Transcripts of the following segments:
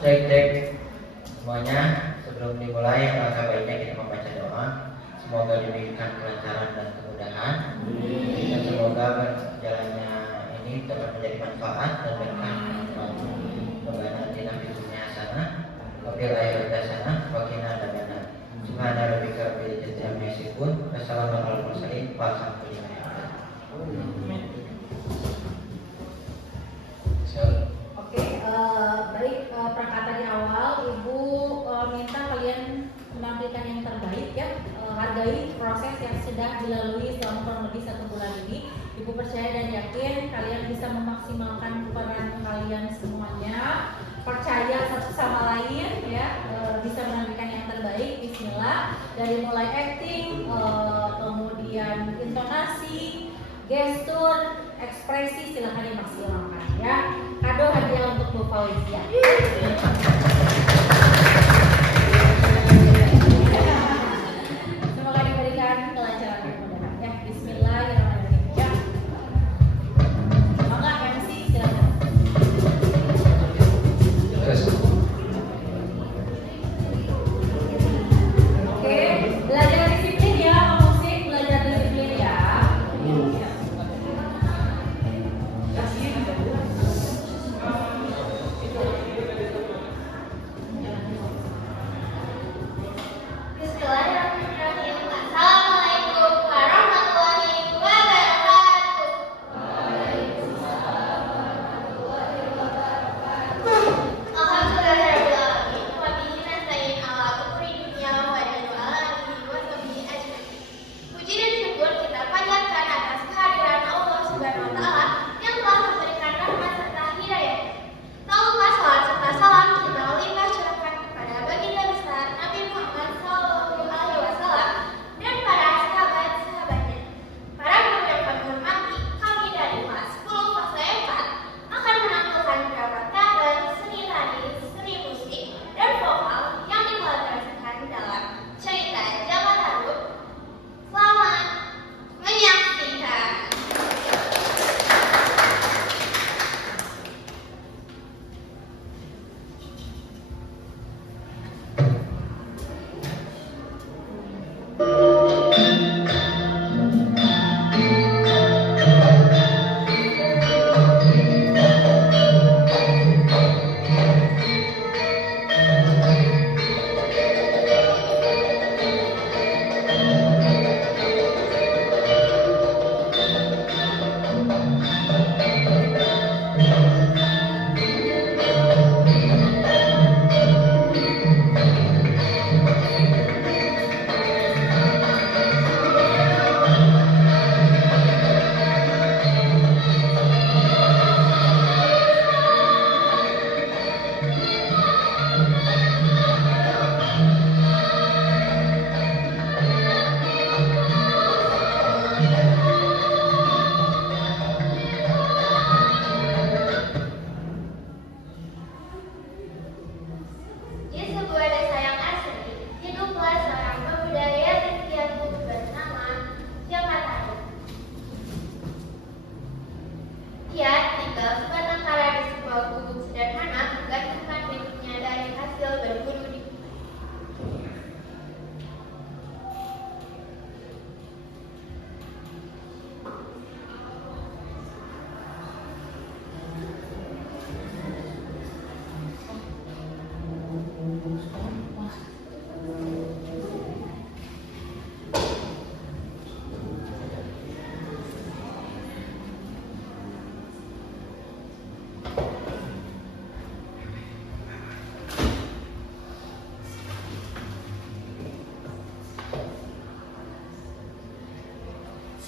Cek semuanya. Sebelum dimulai, alangkah baiknya kita membaca doa. Semoga diberikan kelancaran dan kemudahan, dan semoga berjalannya ini dapat menjadi manfaat dan berkah. Rabbana atina fid dunya hasanah wa fil akhirati hasanah wa qina adzabannar. Subhana rabbika rabbil izzati amma yasifun wa salamun alal mursalin walhamdulillahi rabbil alamin. Baik, perkataan di awal Ibu minta kalian menampilkan yang terbaik ya. Hargai proses yang sudah dilalui selama kurang lebih 1 bulan ini. Ibu percaya dan yakin kalian bisa memaksimalkan peran kalian semuanya. Percaya satu sama lain ya, bisa menampilkan yang terbaik. Bismillah. Dari mulai acting, kemudian intonasi, gestur, ekspresi silahkan dimaksimalkan ya. Kado hadiah untuk Bu Fauzia. Semoga diberikan kelancaran dan kemudahan ya. Bismillahirrahmanirrahim ya. Semoga MC silakan. Oke, belajar disiplin ya, musik belajar disiplin ya.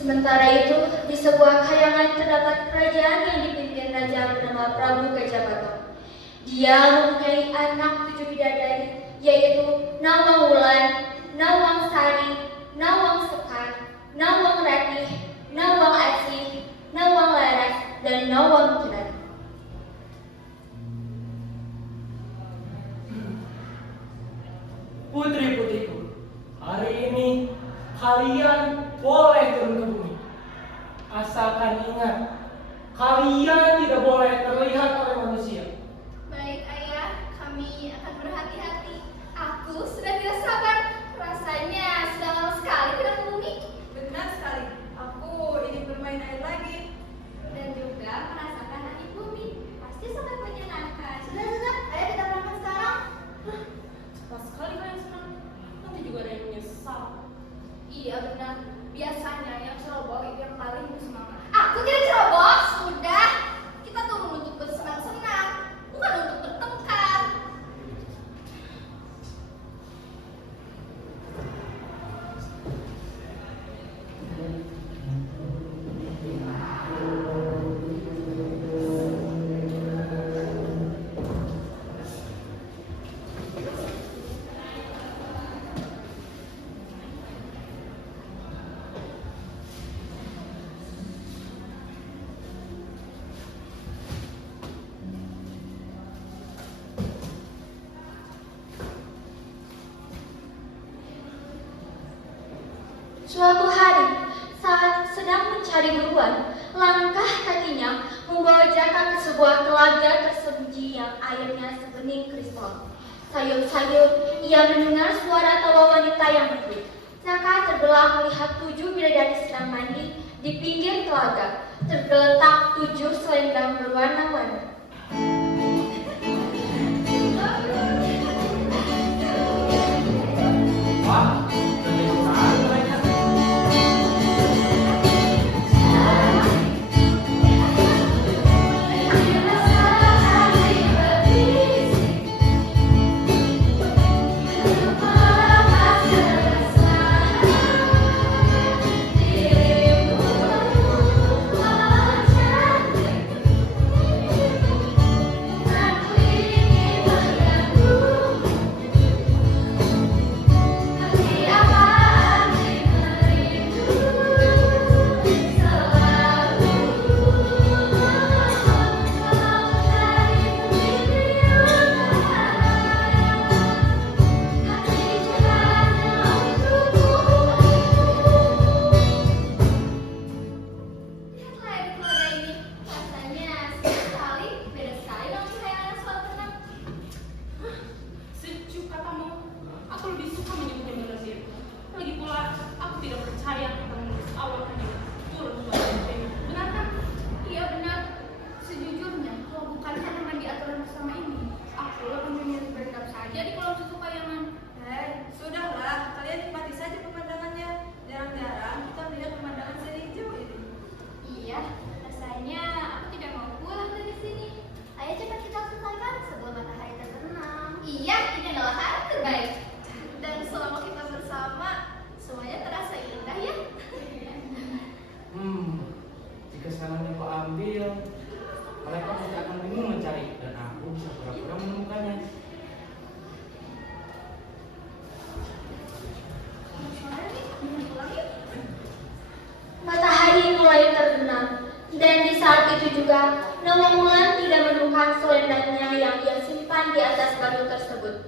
Sementara itu, di sebuah kayangan terdapat kerajaan yang dipimpin raja bernama Prabu Gajah Batok. Dia mempunyai anak 7 bidadari, yaitu Nawang Wulan, Nawang Sari, Nawang Sekar, Nawang Ratih, Nawang Asih, Nawang Laras, dan Nawang Kilat. Putri-putriku, hari ini kalian boleh turun ke bumi. Asalkan ingat, kalian tidak boleh terlihat oleh manusia. Baik ayah, kami Suatu hari, saat sedang mencari buruan, langkah kakinya membawa Jaka ke sebuah telaga tersembunyi yang airnya sebening kristal. Sayup-sayup, ia mendengar suara tawa wanita yang merdu. Jaka terbelah melihat 7 bidadari sedang mandi di pinggir telaga. Tergeletak 7 selendang berwarna-warni. Wah, kebiasaan mereka. Sejuk katamu, aku lebih suka menyebutnya berhasil. Lagi pula, aku tidak percaya tentang menulis awal hanya turun kepada tema. Benar kan? Iya benar. Sejujurnya, kalau bukan karena mandi aturan bersama ini, aku lebih memilih berendam saja di kolam susu kayangan. Sudahlah, kalian nikmati saja pemandangannya. Jarang-jarang kita melihat pemandangan sehijau ini. Iya, rasanya aku tidak mau pulang dari sini. Ayo cepat kita selesaikan sebelum matahari terbenam. Iya, ini adalah hari terbaik. Dan selama kita bersama, semuanya terasa indah ya. Jika sarannya kau ambil, mereka pasti akan bingung mencari dan aku bisa pura-pura menemukannya. Matahari mulai terbenam, dan di saat itu juga Nawangwulan tidak menemukan selendangnya yang ia simpan di atas batu tersebut.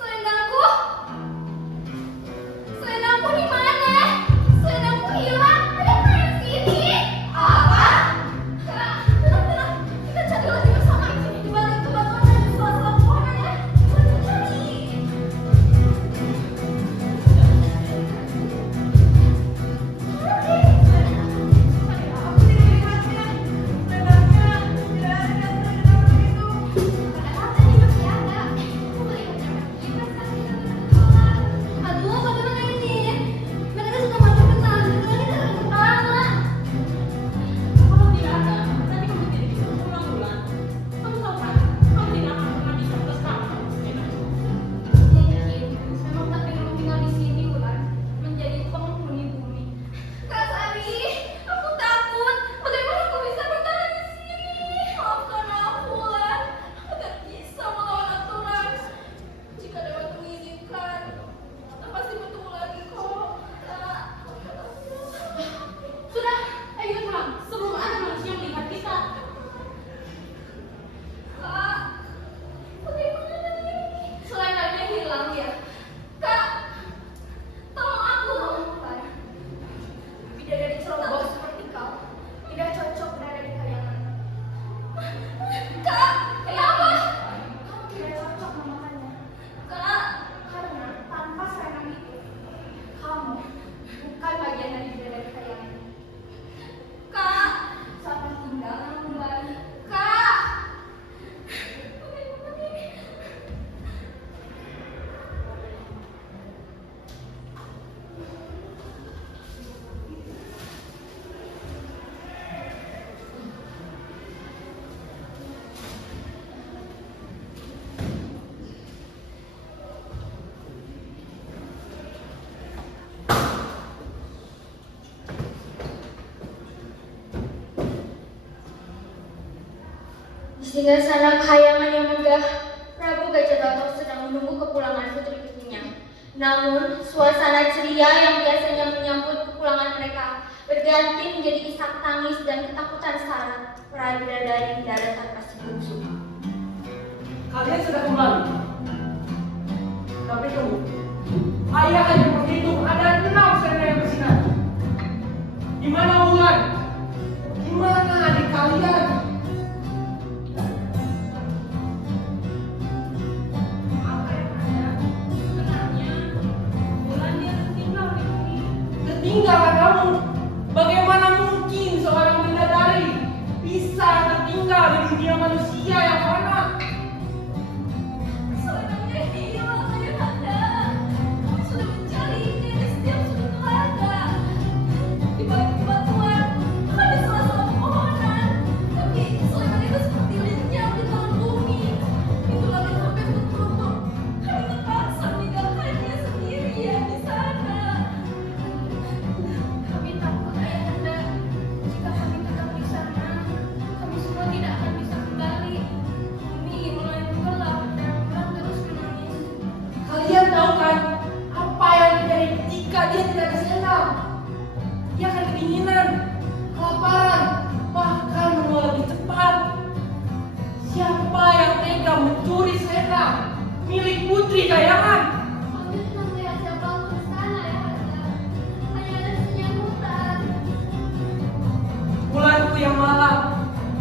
Selendangku? Selendangku di mana? Selendangku hilang. Ada yang sini. Apa? Tenang. Kita cari lagi bersama. Di balik kebatuan dan di sela-sela pohon ya. Kita cari. Aku tidak melihatnya. Selendangnya tidak ada selendang itu. Padahal tadi masih ada. Aku melihatnya pergi pas kami datang ke sekolah. Aduh, bagaimana ini? Mereka sudah masuk ke sana. Kita harus kemana? Kalau tidak ada, nanti kamu tidak bisa pulang bulan. Kamu tahu kan, kamu tidak akan pernah bisa bersama dengan aku. Mungkin memang takdir lu tinggal di sini, Wulan, menjadi penghuni bumi. Kak Sari, aku takut. Bagaimana aku bisa bertahan di sini? Maafkan aku, Wulan. Aku tak bisa melawan aturan. Jika dapat mengizinkan, kita pasti bertemu lagi kok. Kak. Sudah, ayo pulang sebelum ada manusia melihat kita. Kak, bagaimana ini? Selendangnya hilang ya? Kak, tolong aku. Wulan. Bidadari ceroboh seperti kau tidak cocok berada di kayangan. Kak, kenapa? Kau tidak cocok memakannya. Kak, karena tanpa selendang itu, kamu bukan bagian dari bidadari kayangan. Kak, selamat tinggal kembali. Kak, bagaimana ini? Di singgasana kayangan yang megah, Prabu Gajah Batok sedang menunggu kepulangan putri-putrinya. Namun, suasana ceria yang biasanya menyambut kepulangan mereka berganti menjadi isak tangis dan ketakutan saat para bidadari mendarat tanpa si bungsu. Kalian sudah kembali. Tapi tunggu, ayah hanya menghitung ada 6 Serena yang bersinar. Gimana Wulan? Gimana adik kalian? Apa ya Kanda? Sebenarnya bulan dia tertinggal di bumi. Ketinggalan kamu? Bagaimana mungkin seorang bidadari bisa tertinggal di dunia manusia yang fana? Sebenarnya hilang ayahanda. Kami sudah mencarinya di setiap sudut telaga, di balik batuan, ada salah-salah pepohonan. Tapi Sulaiman itu seperti lenyap di dalam bumi. Itu langit hampir tertutup. Kami terpaksa meninggalkannya sendirian di sana. Kami takut ayahanda, jika kami tetap di sana, kami semua tidak akan bisa kembali. Bumi mulai tenggelam dan bulan terus menangis. Kalian tahu kan apa yang terjadi jika dia tidak disenam? Dia akan kedinginan, kelaparan, bahkan menua lebih cepat. Siapa yang tega mencuri selendang milik Putri Kayangan? Kami tidak melihat siapapun di sana ayahanda. Hanya ada sunyian hutan. Bulanku yang malam,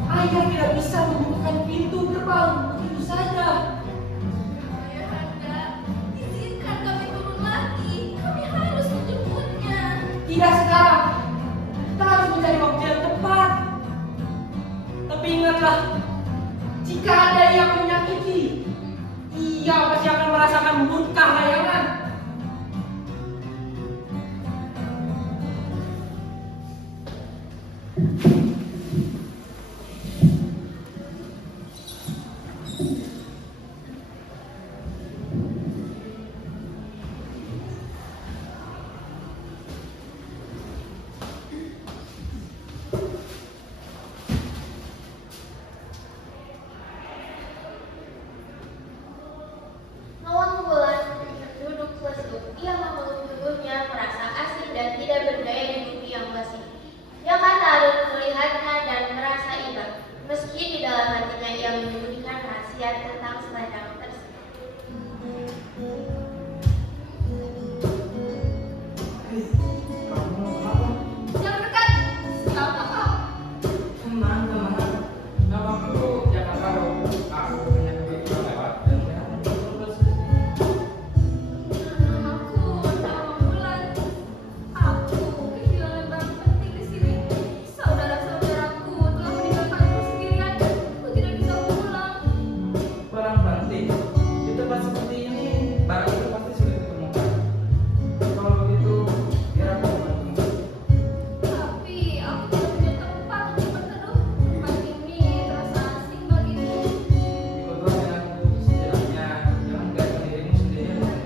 ayah tidak bisa membukakan pintu gerbang begitu saja. Ayahanda, izinkan kami turun lagi. Kami harus menjemputnya. Tidak sekarang, kita harus mencari waktu yang tepat. Tapi ingatlah, jika ada yang menyakiti, ia pasti akan merasakan murka Kayangan. Nawang Wulan duduk lesu. Ia memeluk tubuhnya, merasa asing dan tidak berdaya di bumi yang luas ini. Jaka Taruk melihatnya dan merasa iba, meski di dalam hatinya ia menyembunyikan rahasia tentang selendang tersebut. Kamu kenapa? Jangan dekat. Siapa kau? Tenang, tenang. Namaku Jakarta. Aku hanya kebetulan lewat dan melihat terus. Namaku Nawang Wulan. Aku kehilangan barang penting di sini. Saudara-saudaraku telah meninggalkanku sendirian. Aku tidak bisa pulang. Barang penting di tempat seperti ini, barang itu pasti sulit ditemukan. Kalau begitu, biar aku membantu. Tapi aku tidak punya tempat untuk berteduh. Tempat ini terasa asing bagiku. Ikutlah denganku sejenak, jangan biarkan dirimu sendirian.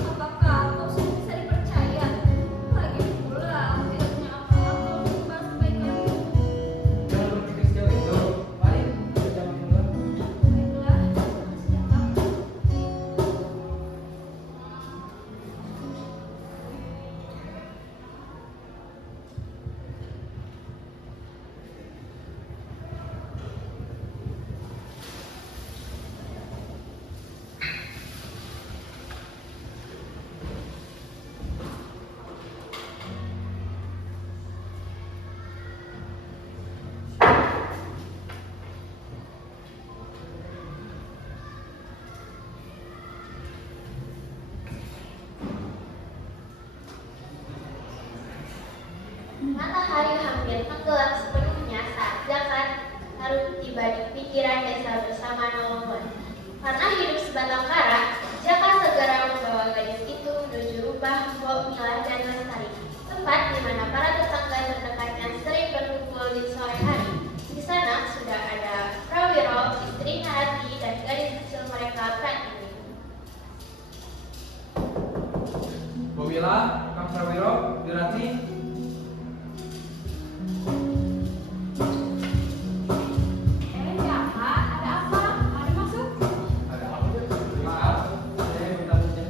Apakah kau sudah bisa dipercaya? Lagi pula aku tidak punya apa-apa untuk membalas kebaikanmu. Jangan berpikir sejauh itu. Mari kita jalan dulu. Baiklah, makasih ya Kak. Matahari hampir tenggelam sepenuhnya saat Jaka Taruk tiba di pikiran desa bersama Nawang Wulan. Karena hidup sebatang kara, Jaka segera membawa gadis itu menuju rumah Mbok Mila dan Lestari, tempat di mana para tetangga terdekatnya sering berkumpul di sore hari. Di sana sudah ada Prawiro, istri Narati, dan gadis kecil mereka Pratiwi. Bu Mila, Kang Prawiro, Dirati. Jaka, ada apa? Mari masuk. Ada apa? Maaf, saya minta pinjam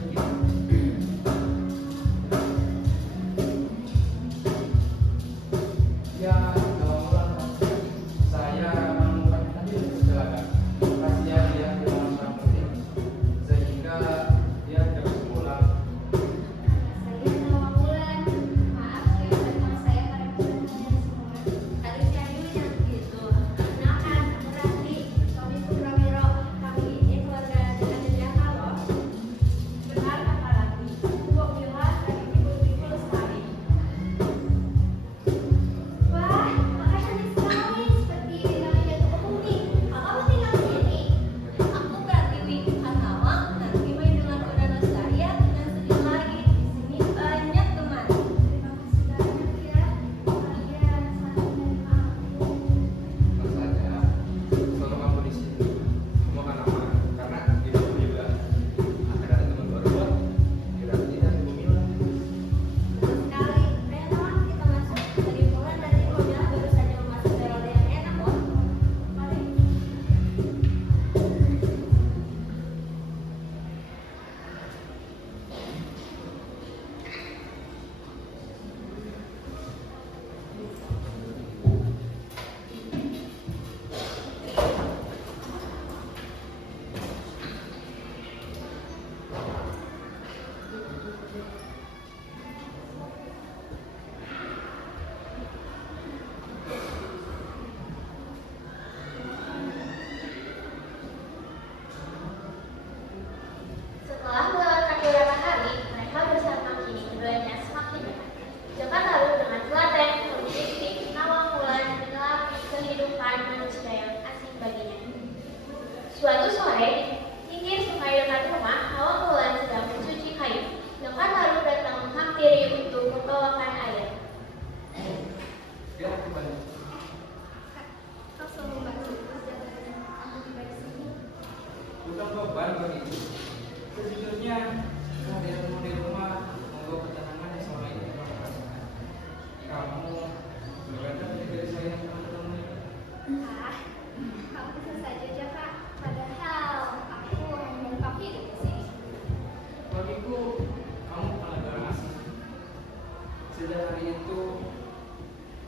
Sejak hari itu,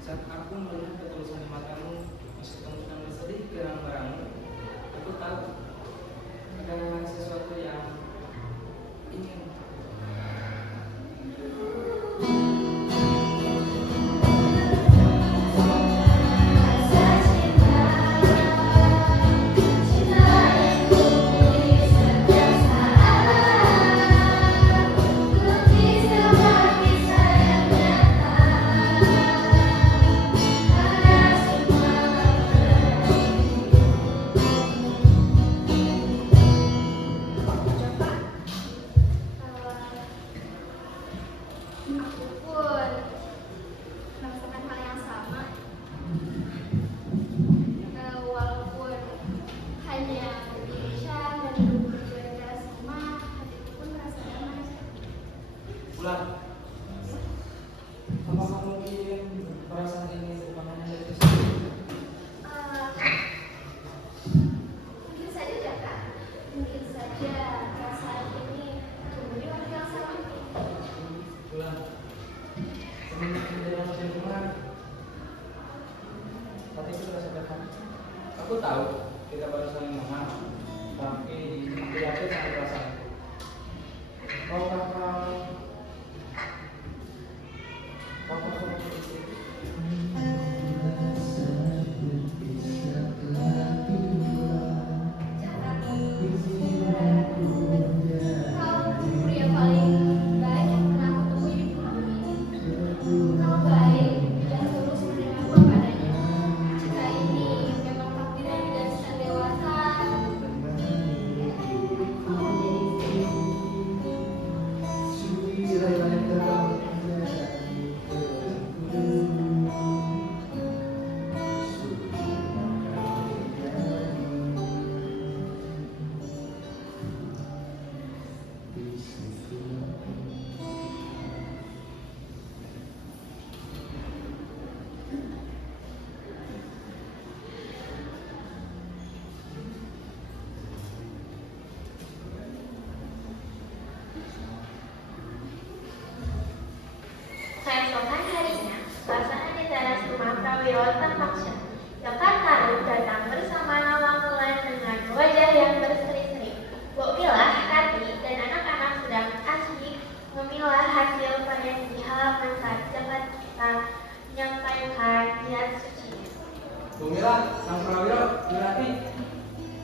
saat aku melihat ketulusan matamu yang sedang bersedih karena barangmu, aku tahu ada sesuatu yang ingin. Aku pun merasakan hal yang sama. Walaupun hanya berbincang dan duduk berdua di teras rumah, hatiku pun merasa damai. Bulan, apakah mungkin perasaan ini bukan hanya dari kesini? Mungkin saja Jaka, mungkin saja perasaan ini tumbuh di waktu yang sama. Bulan, semenjak kita masuk di rumah, hatiku terasa dekat. Aku tahu kita baru saling mengenal, tapi di hati sangat perasaanku. Maukah kau beristri? Kau pria paling baik yang pernah aku temui di bumi ini. Kau baik dan tulus menerima aku apa adanya. Jika ini memang takdir yang digariskan dewasa, kau menjadi istri. Keesokan harinya, suasana di teras rumah Prawiro tampak syah. Jaka Tarub datang bersama Nawang Wulan dengan wajah yang berseri-seri. Bu Milah, Karti, dan anak-anak sedang asyik memilah hasil panen di halaman saat Jaka menyampaikan niat sucinya. Bu Mila, Sang Prawiro, berarti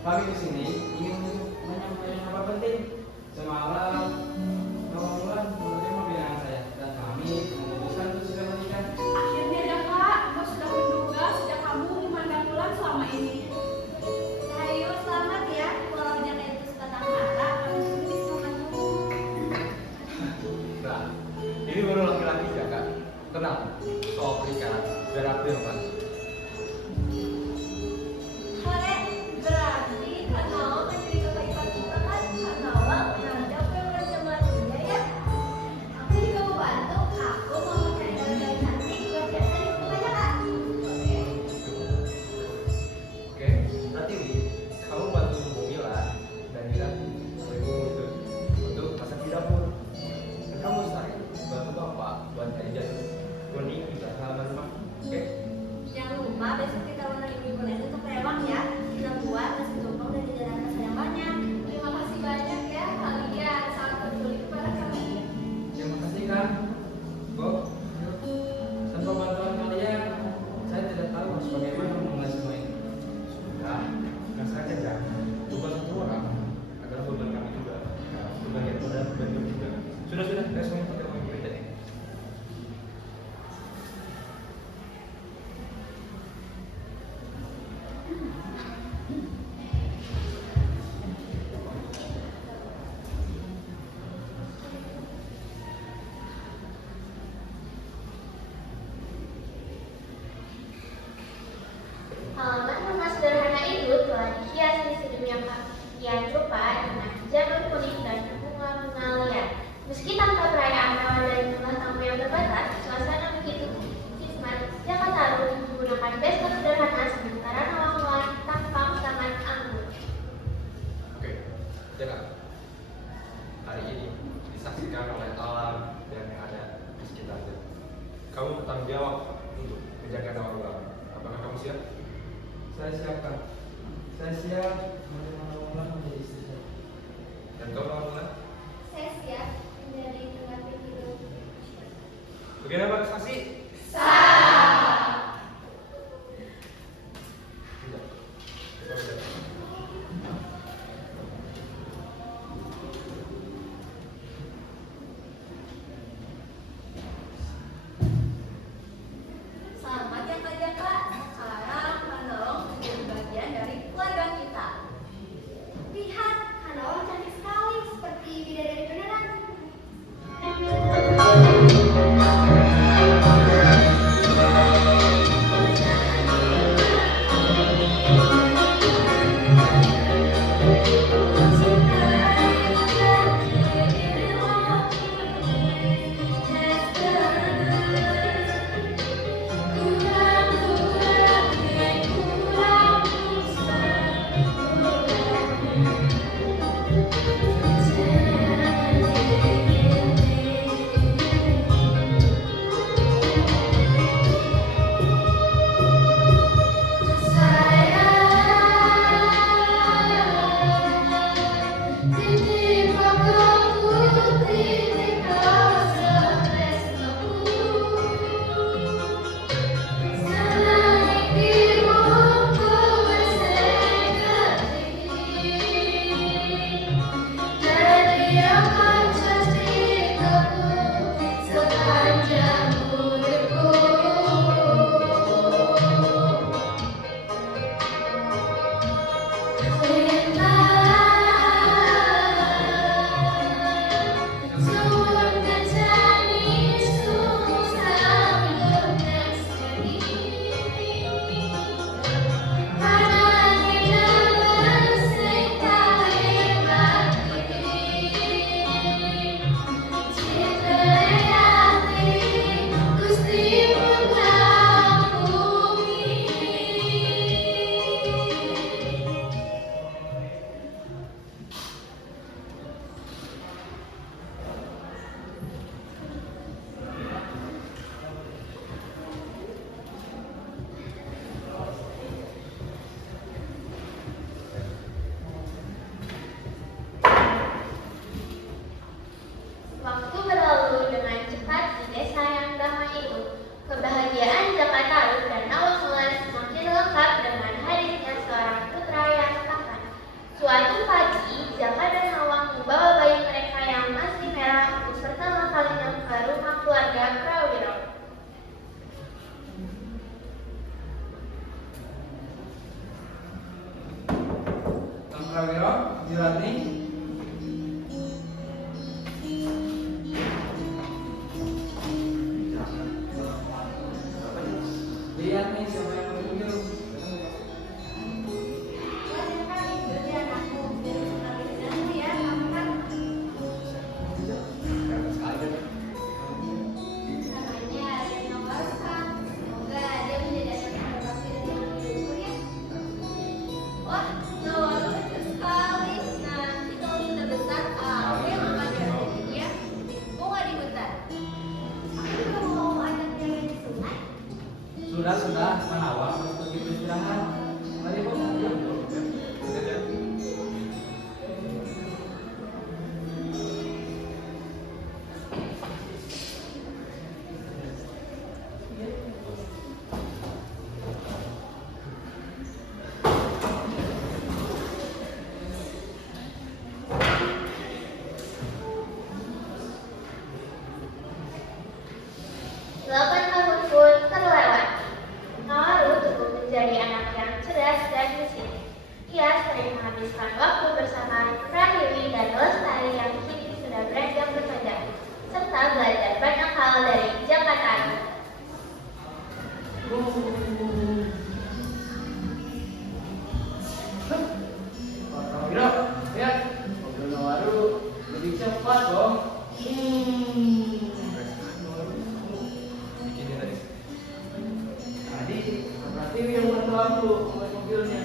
kami di sini ingin menyampaikan kabar penting. Semalam, Nawang Wulan menerima bilangan saya dan kami memutuskan untuk segera menikah. Akhirnya Jaka, kau sudah menduga sejak kamu memandang bulan selama ini. Ayo selamat ya, walau jangan itu sepatah kata, kami sudah bisa membantu. Nah, ini baru laki-laki Jaka. Tenang, soal pernikahan biar aku yang bantu. Hore, berarti Kak Nawang menjadi kakak ipar kita kan? Kak Nawang, nanti aku yang merencanakannya ya. Aku juga mau bantu, aku mau mencari gadis cantik buat biasa di rumahnya Kak. Oke. Oke, nanti Wi, kamu bantu Bu Mila dan Ira untuk masak di dapur. Dan kamu Sari, bantu Bapak buat cari jadwal. Doni bisa halaman rumah. Oke? Yang kamu bertanggung jawab untuk menjaga nama Ular. Apakah kamu siap? Saya siap, Kak. Saya siap menerima Ular menjadi istri saya. Dan kau nama Ular? Saya siap menjadi pendamping hidup. Bagaimana Pak saksi? Selamat ya Kak Jaka. Sekarang Kanolong menjadi bagian dari keluarga kita. Lihat, Kanolong cantik sekali seperti bidadari beneran. Waktu berlalu dengan cepat di desa yang damai itu. Kebahagiaan Jaka Tarub dan Nawang Wulan semakin lengkap dengan hadirnya seorang putra yang tampan. Suatu pagi, Jaka dan Nawang membawa bayi mereka yang masih merah untuk pertama kalinya ke rumah keluarga Prawiro. Kang Prawiro, Yuratni. Lihat nih siapa yang memanggil. Namanya Reno Barca. Semoga dia menjadi anak yang berbakti dan yang bersyukur ya. Wah, Nawa lu kecil sekali. Nanti kalau sudah besar, aku yang akan diajarin dia. Bunga di hutan. Aku juga mau ajak dia main di sungai. Sudah, Manawang harus pergi beristirahat. Mari Bu. Yuk. Delapan tahun pun terlewat. Nawaru tumbuh menjadi anak yang cerdas dan gesit. Ia sering menghabiskan waktu bersama Prahiwi dan Lestari yang kini sudah beranjak remaja, serta belajar banyak hal dari Jaka Tarub. Pak Prawiro, lihat. Mobil Nawaru lebih cepat dong. Bikinnya tadi. Tadi Kak Pratiwi yang bantu aku buat mobilnya.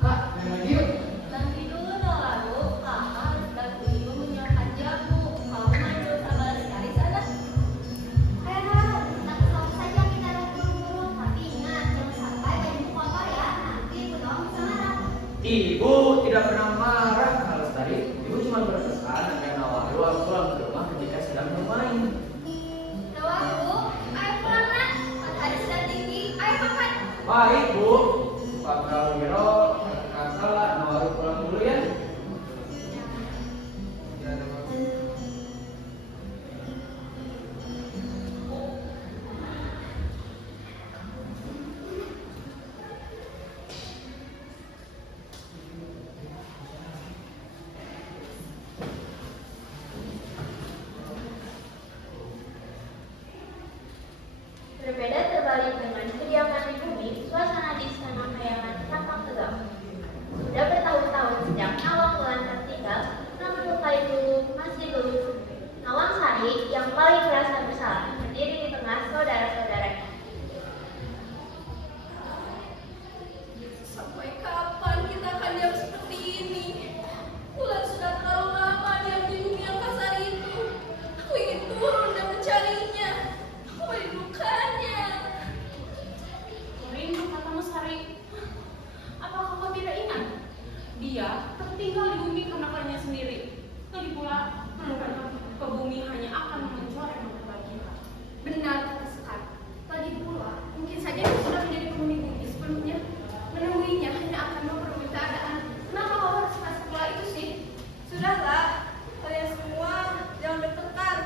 Kak, yang lagi Ibu tidak pernah marah Kak Lestari. Ibu cuma berpesan agar Nawaru pulang ke rumah ketika sedang bermain. Nawaru, ayo pulang nak. Matahari sudah tinggi, ayo makan. Baik Bu, Pak Prawiro, salah Nawaru pulang dulu ya. Berbeda terbalik dengan kediaman di bumi, suasana di istana kayangan tampak tegang. Sudah bertahun-tahun sejak Nawang Wulan tertinggal, namun luka itu masih belum sembuh. Nawang Sari yang paling merasa bersalah berdiri di tengah saudara-saudaranya. Sampai kapan kita akan diam seperti ini? Bulan sudah terlalu lama diam di bumi yang kasar itu. Aku ingin turun dan mencarinya. Aku merindukannya. Rindu katamu Sari. Apakah kau tidak ingat? Dia tertinggal di bumi karena karenanya sendiri. Lagi pula ke bumi hanya akan mencoreng kebahagiaan. Benar kata Sekar. Lagi pula, mungkin saja dia sudah menjadi penghuni bumi sepenuhnya. Menemuinya hanya akan memperumit keadaan. Kenapa kau harus kasih pula itu sih? Sudahlah, kalian semua jangan bertengkar.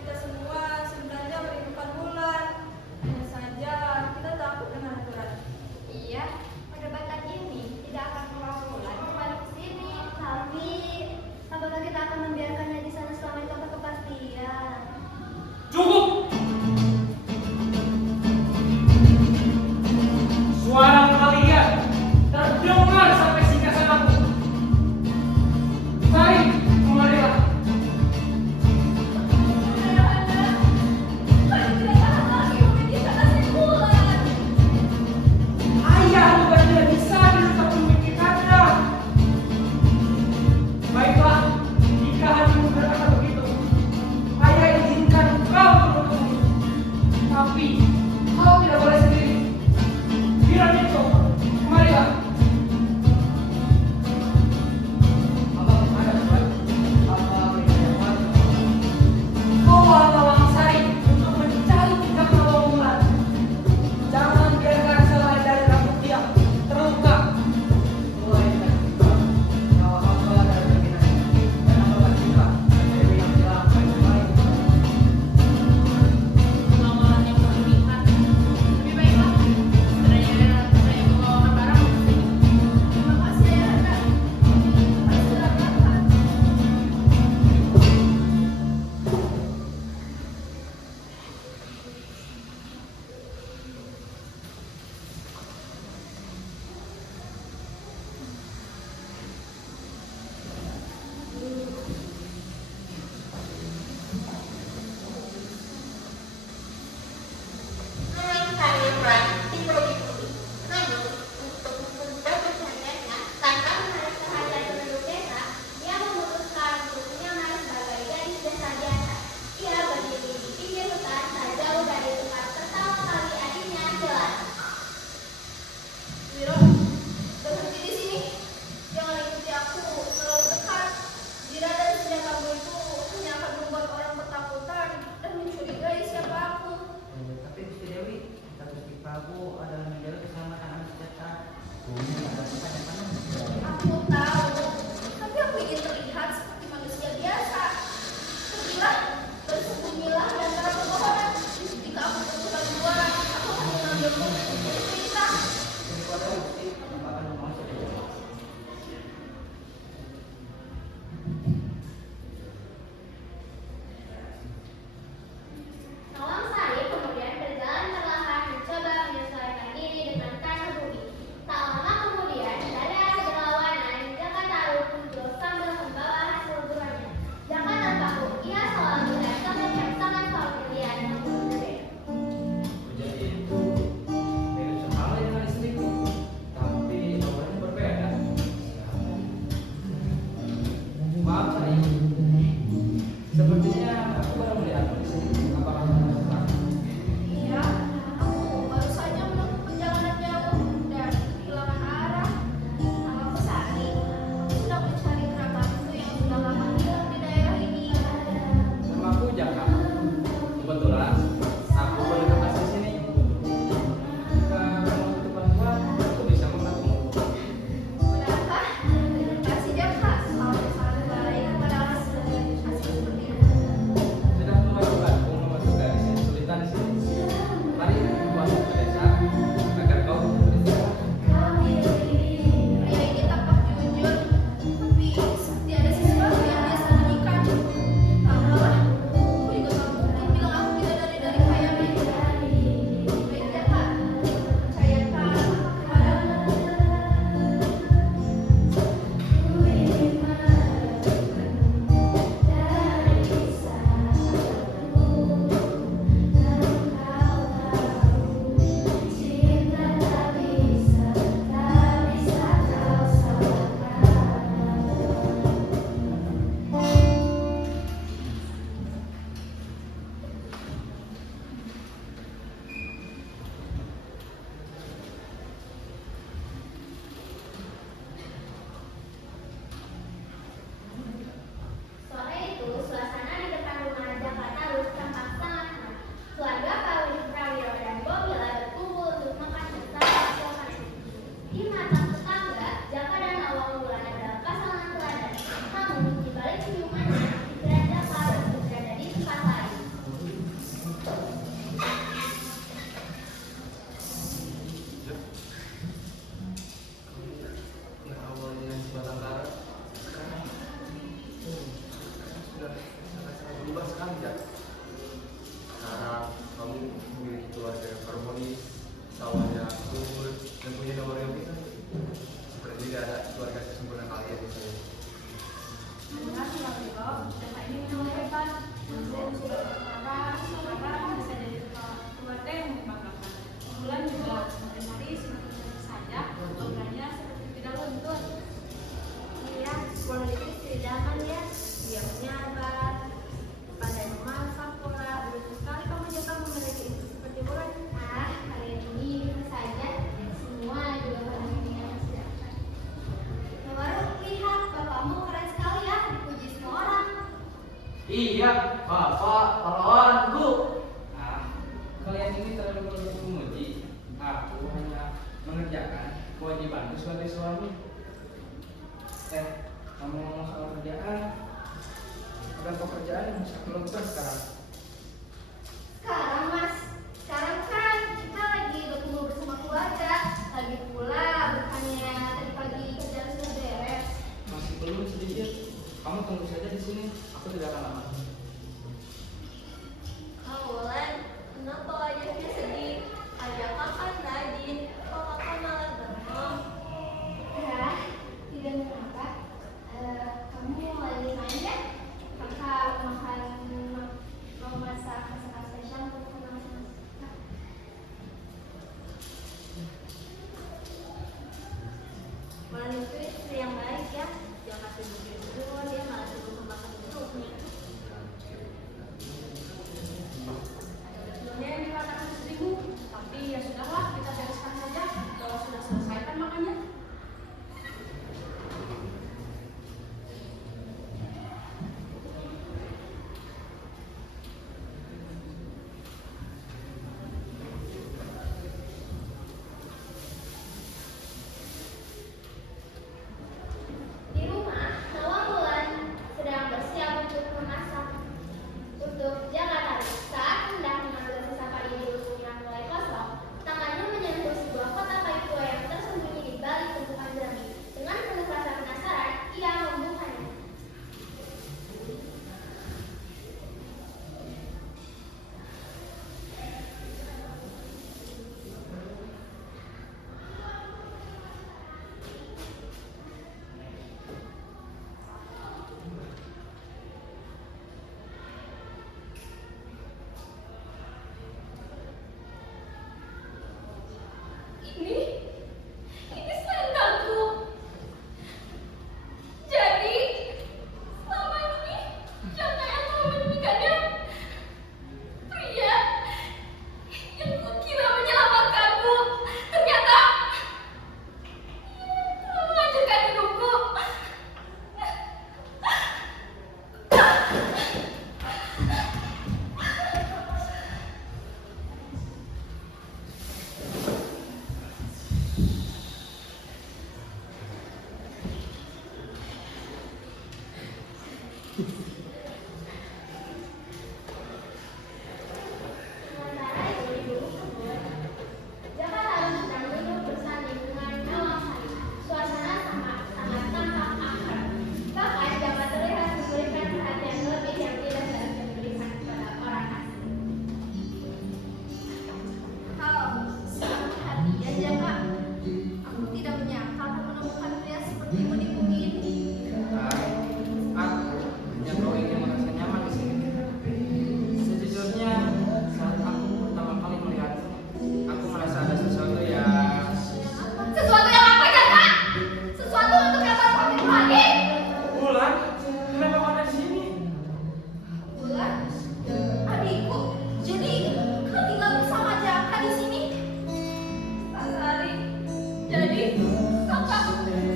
Kita semua sebenarnya merindukan bulan. Hanya saja kita takut dengan aturan. Iya, perdebatan ini tidak akan membawa Wulan kembali ke sini. Tapi, apakah kita akan membiarkannya di sana selama itu tanpa kepastian? Cukup! Suara kalian terdengar sampai singkasan aku. Sari, kemarilah. Ayahanda, kalian tidak tahan lagi memikirkan nasib Wulan. Ayah bukan tidak bisa tetap memikirkannya. Baiklah, jika hatimu berkata begitu, ayah izinkan kau turun ke bumi. Tapi kau tidak boleh sendiri. Piranito, kemarilah. Abang ada buat apa yang buat? Bawa Nawang Sari untuk mencari jejak Nawang Wulan. Jangan biarkan selai dari rambut dia terluka. Mulai dari kita, nyawa hamba dan baginda, dan hamba kita, Dewi yang hilang baik-baik. Amalan yang kami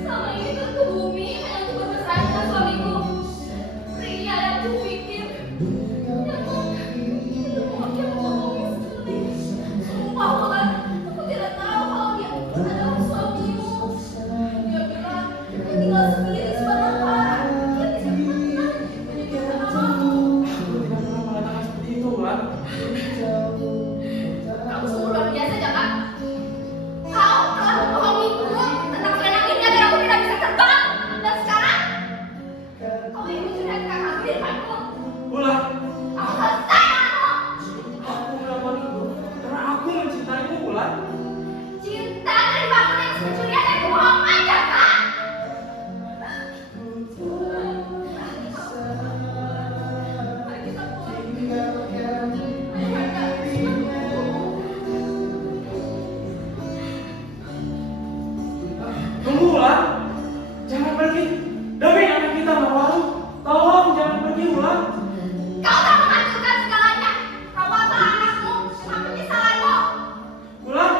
Sama ini kan ke bumi hanya untuk bermesraan dengan suamiku. Pria yang kupikir yang membohongi sendiri. Sumpah Wulan, aku tidak tahu kalau dia adalah suamimu. Dia bilang dia tinggal sendiri sebatang kara. Dia tidak pernah menyebutkan namamu. Aku tidak pernah mengatakan seperti itu, Wulan. Kamu sungguh luar biasa, Jaka. Kau telah membohongiku tentang selendang ini agar aku tidak bisa terbang. Dan sekarang, kau ingin mencurigakan aku di depanku. Wulan, Aku selesai denganmu. aku melakukan itu karena aku mencintaimu, Wulan. Cinta dari bangun yang pencurian dan kebohongan, Jaka. Mari kita pulang. Ayahanda, Tunggu, Wulan. Jangan pergi. Demi anak kita, Marwaru. Tolong jangan pergi, Wulan. kau telah menghancurkan segalanya. Rawatlah anakmu dengan penyesalanmu. Wulan.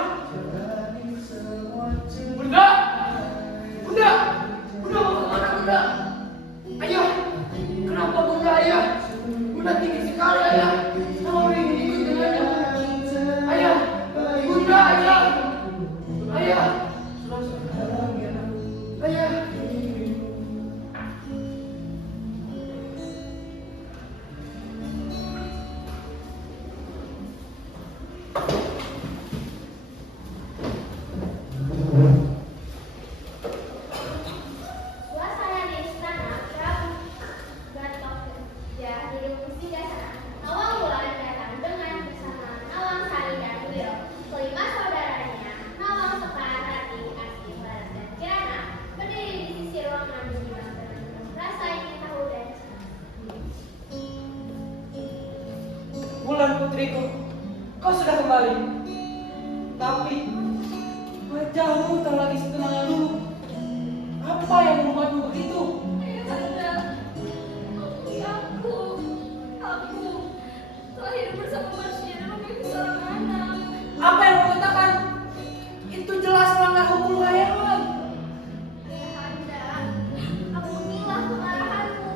Bunda. Bunda. Bunda mau kemana, Bunda? Ayah. Kenapa Bunda, Ayah? Bunda tinggi sekali, Ayah. Mau ingin ikut dengannya. Ayah. Bunda, Ayah. Ayah. Ayah. Suasana di istana Prabu Gatot Kaca jadi musinggasana. Nawang Wulan datang dengan bersama Nawang Sari dan Wiro, kelima saudaranya. Nawang Sekar, Rati, Asti, Barat, dan Kirana berdiri di sisi ruangan menyimak dengan penuh rasa ingin tahu dan cinta. Wulan putriku, kau sudah kembali. Tapi wajahmu tak lagi setenang yang dulu. Apa yang membuatmu begitu? Ayahanda, aku telah hidup bersama manusia dan memiliki seorang anak. Apa yang kau katakan? Itu jelas melanggar hukum layangan. Ayahanda, ampunilah kemarahanmu.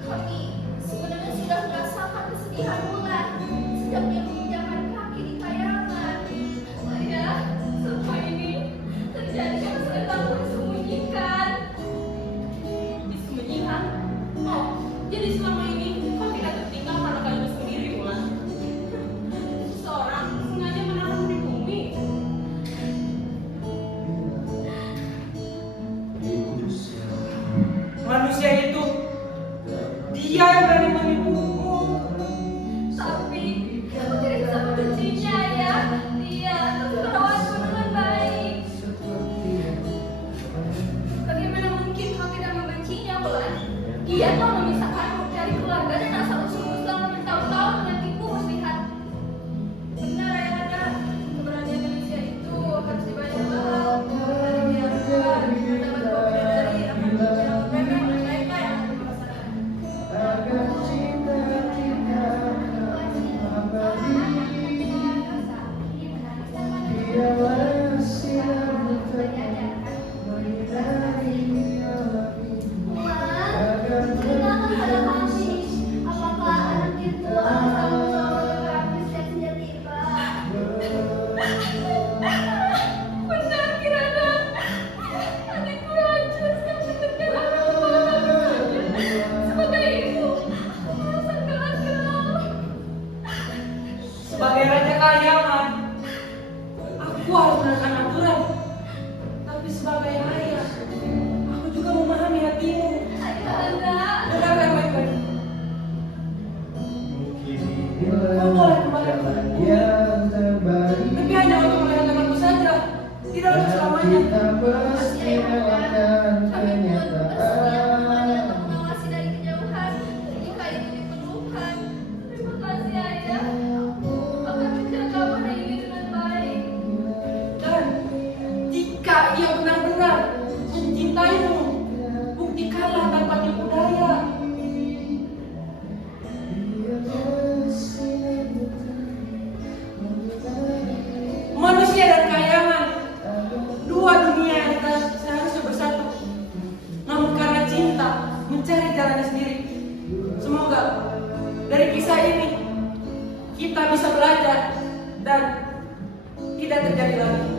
Kami sebenarnya sudah merasakan kesedihan Wulan sejak dia menginjakan kaki di kayangan. Ayah, semua ini terjadi karena selendangku disembunyikan. Disembunyikan? Oh, jadi selama ini kau tidak tertinggal karena kalian sendiri, Wulan. Seseorang sengaja menaruhmu di bumi. Manusia itu, dia yang berani menipumu. Tapi aku tidak bisa membencinya, ya. Dia terus merawatku dengan baik. Bagaimana mungkin kau tidak membencinya, Wulan? Dia telah memisahkanmu dari keluarga dan asal usulmu selama bertahun-tahun dengan tipu muslihat. Benar, Ayahanda. Keberanian manusia itu harus dibayar mahal. Hari dia keluar, mendapat dua bidadari akan menyambut mereka oleh mereka yang akan melaksanakan. Apakah anak itu akan selalu habis dan sejati, Pak? Benar, Kirana. Hatiku hancur setiap mendengar aku sebagai ibu. Aku merasa gagal. Sebagai raja kayangan, aku harus menekan aturan. Tapi sebagai ayah, aku juga memahami hatimu. Ayahanda, Dengarkan baik-baik. Kau boleh kembali ke bumi, tapi hanya untuk melihat anakku saja, tidak untuk selamanya. kasih Ayahanda. Kami pun bersedia menemani atau mengawasi dari kejauhan jika itu diperlukan. Terima kasih, Ayah. Aku akan menjaga amanah ini dengan baik. Dan jika ia benar-benar mencintaimu, buktikanlah tanpa tipu daya. Manusia dan kayangan, dua dunia dari kisah ini kita bisa belajar dan tidak terjadi lagi.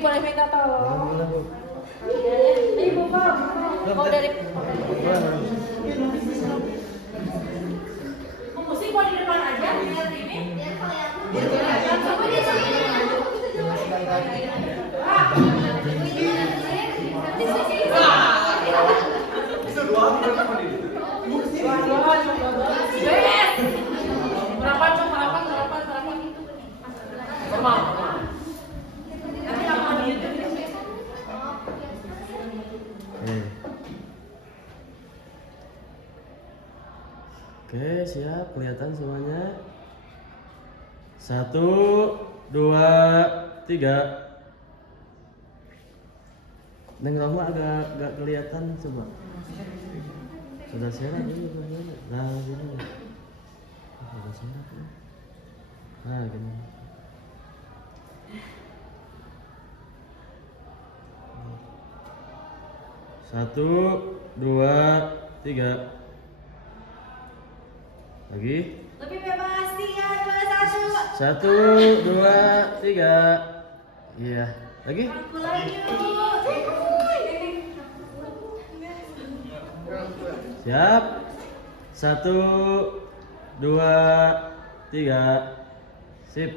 boleh minta tolong? Ayo Bu, mau dari musik mau di depan aja, lihat ini. Biar kalian. Coba di sini. Bisa dua berapa nih? Berapa? Oke, siap, kelihatan semuanya. 1, 2, 3. Neng Roma agak kelihatan coba. Sudah serat ini bagaimana? Nah, gini. Sudah serat ya. Nah, gini. Satu, 2, 3. Lagi. Lebih bebas 3, 2, 1. 1, 2, 3. Iya. Lagi. Siap. 1, 2, 3. Sip.